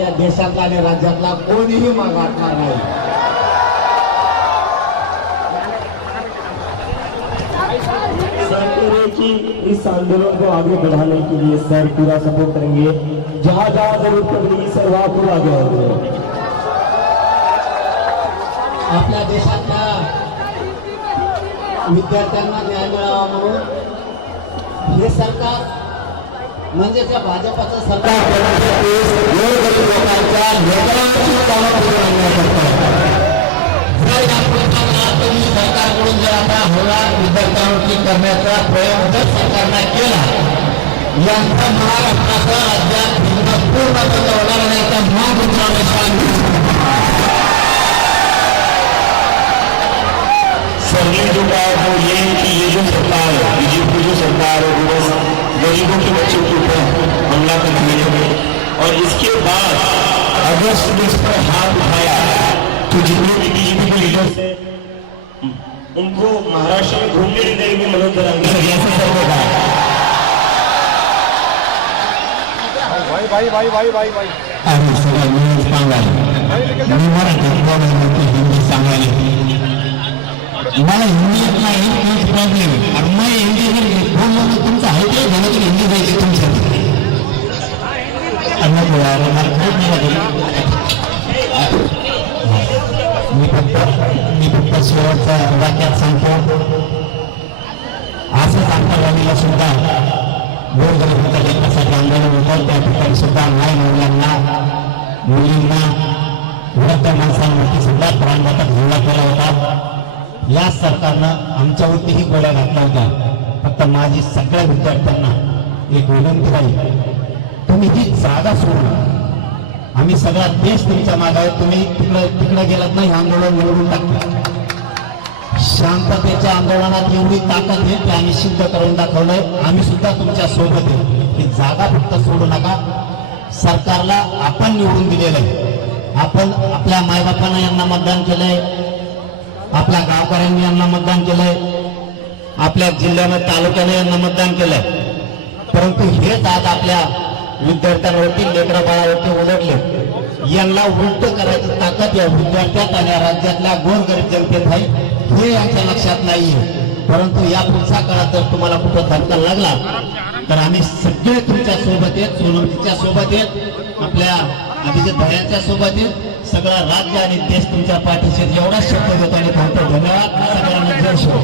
या देशातला आणि राज्यातला कोणीही मागाटणार नाही। कि इस आंदोलन को आगे बढ़ाने के लिए सर पूरा सपोर्ट करेंगे। जहां जहां जरूरत पड़ेगी सर वहां पूरा आगे आएंगे। आपल्या देशातल्या विद्यार्थ्यांना न्याय मिळावा म्हणून हे सरकार म्हणजे त्या भाजपचं सरकार लोकांच्या लेकरांची कामं पूर्ण करण्याकरता जर या तुम्ही सरकारकडून जर आता हल्ला विद्यार्थ्यांवरती करण्याचा प्रयोग जर सरकारने केला, यांचा महाराष्ट्राचा राज्यात पूर्ण बंद होणार नाही तर सरली जो बात वो ये कि ये जो सरकार है, बीजेपी जो सरकार है वो बस गरीबों के बच्चों के ऊपर हमला करने लगे और इसके बाद अगर इस पर हाथ उठाया तो जितने भी बीजेपी के लीडर्स हैं उनको महाराष्ट्र में घूमने नहीं देंगे। मनोज दरांगे भाई आणि सगळं न्यूज सांगायला मी मराठीत बोलायला हिंदी सांगायला मला हिंदी येत नाही तोच प्रॉब्लेम आहे। आणि मग हिंदी जर बोललो तर तुमचं ऐकलं झालं तर हिंदी जायची तुमच्या मी फक्त शेवटचा वाक्यात सांगतो, असंच आपल्या गाडीला सुद्धा गोरगरिबांच्या लेकरासाठी आंदोलन होतं। त्या ठिकाणी सुद्धा माय मुलांना मुलींना वृद्ध माणसांवरती सुद्धा प्राणघातक हल्ला केला होता। या सरकारनं आमच्यावरतीही गोळ्या घातल्या होत्या। फक्त माझी सगळ्या विद्यार्थ्यांना एक विनंती राहील, तुम्ही ही जागा सोडून आम्ही सगळा देश तुमच्या मागे आहे। तुम्ही तिकडे गेलात नाही आंदोलन निवडून टाकलं। शांततेच्या आंदोलनात एवढी ताकद आहे की आम्ही सिद्ध करून दाखवलंय। आम्ही सुद्धा तुमच्या सोबत आहे। ही जागा फक्त सोडू नका। सरकारला आपण निवडून दिलेलं आहे। आपण आपल्या मायबापांना यांना मतदान केलंय, आपल्या गावकऱ्यांनी यांना मतदान केलंय, आपल्या जिल्ह्यानं तालुक्याने यांना मतदान केलंय। परंतु हेच आज आपल्या विद्यार्थ्यांवरती लेकरा बाळावरती ओढडले। यांना उलट करायची ताकद या विद्यार्थ्यात आणि राज्यातल्या गोरगरीब जनतेत आहे, हे यांच्या लक्षात नाहीये। परंतु या पुढच्या काळात जर तुम्हाला कुठं धक्का लागला तर आम्ही सगळे तुमच्या सोबत आहेत, सोनमच्या सोबत आहेत, आपल्या अभिजित भैयाच्या सोबत आहेत। सगळं राज्य आणि देश तुमच्या पाठीशी एवढा शब्द देतो आणि थांबतो। धन्यवाद। सगळ्यांना जय शिव।